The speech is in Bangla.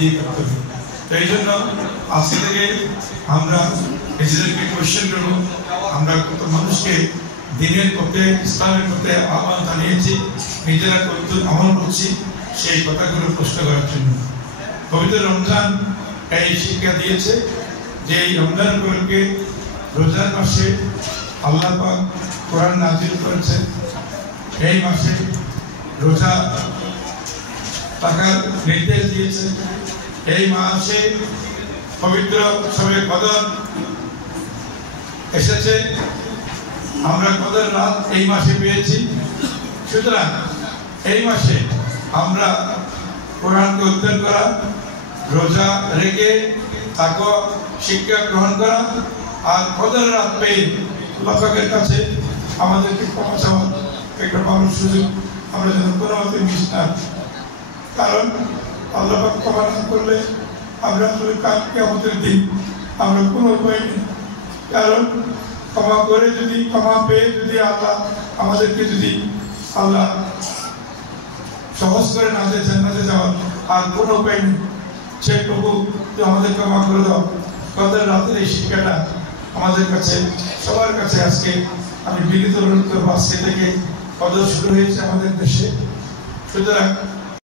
দিয়ে করতে হবে। তো এই জন্য আজকে থেকে আমরা নিজেদেরকে কোয়েশ্চেন করবো, আমরা কত মানুষকে দিনের পথে ইসলামের পথে আহ্বান জানিয়েছি, নিজেরা কত আমল করছি, সেই কথাগুলো প্রশ্ন করার জন্য। পবিত্র রমজান এই শিক্ষা দিয়েছে যে এই রমজান উপলক্ষে রোজার মাসে আল্লাহ পাক কোরআন নাযিল করেছেন, এই মাসে রোজা থাকার নির্দেশ দিয়েছে। এই মাসে পবিত্র শবে কদর এসেছে, আমরা কদর রাত এই মাসে পেয়েছি। সুতরাং এই মাসে আমরা কোরআনকে অধ্যয়ন করা, রোজা রেখে তাকওয়া শিক্ষা গ্রহণ করা, আর কদর রাত পেয়ে আল্লাহের কাছে আমাদেরকে ক্ষমা চাওয়ার একটা ভালো সুযোগ আমরা যেন কোনো মতে মিস না। কারণ আল্লাহ ক্ষমা না করলে আমরা আসলে কালকে আমাদের দিন আমরা কোনো উপায় নেই। কারণ ক্ষমা করে যদি ক্ষমা পেয়ে যদি আল্লাহ আমাদেরকে যদি আল্লাহ সহজ করে না দেয় জান্নাতে যাওয়ার, আর কোনো উপায় নেই। সে প্রভু তুই আমাদের ক্ষমা করে দাও। কদর রাতের এই শিক্ষাটা আমাদের কাছে সবার কাছে আজকে আমি বিনীত অনুরোধ করবো। আজকে থেকে কদর শুরু হয়েছে আমাদের দেশে। সুতরাং